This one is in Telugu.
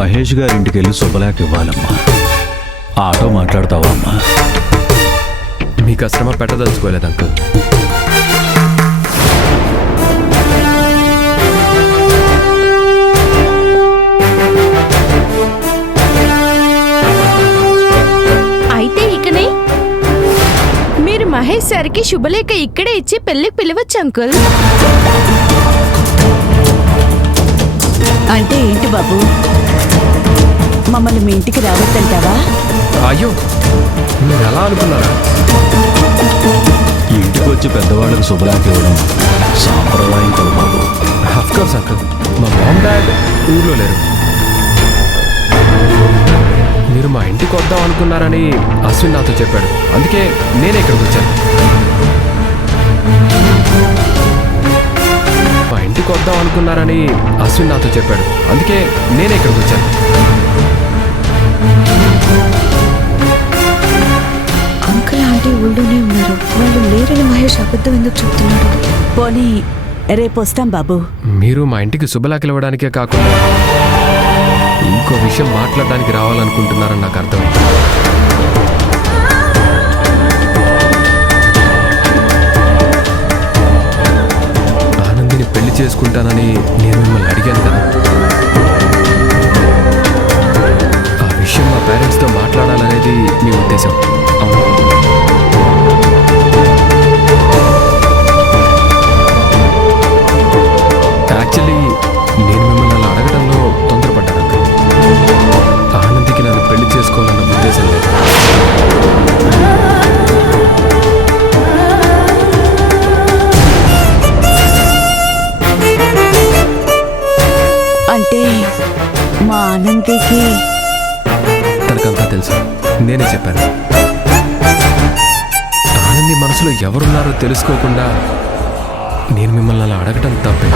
మహేష్ గారింటికి వెళ్ళి శుభలేఖ ఇవ్వాలమ్మా. ఆటో మాట్లాడతావా అమ్మా? మీకు ఆ శ్రమ పెట్టదలుచుకోలేదు అంకుల్. అయితే ఇకనే మీరు మహేష్ సార్కి శుభలేఖ ఇక్కడే ఇచ్చి పెళ్లికి పిలవచ్చు అంకుల్. అంటే ఏంటి బాబు, మమ్మల్ని మీ ఇంటికి రావద్దంటావా? అయ్యో, మీరు ఎలా అనుకున్నారా? ఇంటికి వచ్చి పెద్దవాళ్ళకి శుభలేఖ ఇవ్వడం సాంప్రదాయం కదా బాబు. అఫ్కోర్స్ అంకుల్, మా మామ్ డాడ్ ఊర్లో లేరు. మీరు మా ఇంటికి వద్దాం అనుకున్నారని అశ్విన్ నాతో చెప్పాడు. అందుకే నేనే ఇక్కడికి వచ్చాను. మా ఇంటికి వద్దాం అనుకున్నారని అశ్విన్ నాతో చెప్పాడు. అందుకే నేనే ఇక్కడికి వచ్చాను. అంకుల్ ఆంటీ ఊళ్ళోనే ఉన్నారు, వాళ్ళు లేరని మహేష్ అబద్ధం ఎందుకు చెప్తున్నాడు? పోనీ రేపు వస్తాం బాబు. మీరు మా ఇంటికి శుభలేఖలు ఇవ్వడానికే కాకుండా ఇంకో విషయం మాట్లాడడానికి రావాలనుకుంటున్నారని నాకు అర్థమైంది. ఆనందిని పెళ్లి చేసుకుంటానని నేను మిమ్మల్ని అడిగాను కదా. ఆ విషయం మా పేరెంట్స్తో మాట్లాడాలనేది మీ ఉద్దేశం, అవును? యాక్చువల్లీ నేను మిమ్మల్ని అలా అడగడంలో తొందరపడ్డాను. ఆనందికి నన్ను పెళ్లి చేసుకోవాలన్న ఉద్దేశం లేదు. అంటే మా ఆనందికి తనకంతా తెలుసు, నేనే చెప్పాను. ఆనంది మనసులో ఎవరున్నారో తెలుసుకోకుండా నేను మిమ్మల్ని అలా అడగటం తప్పే.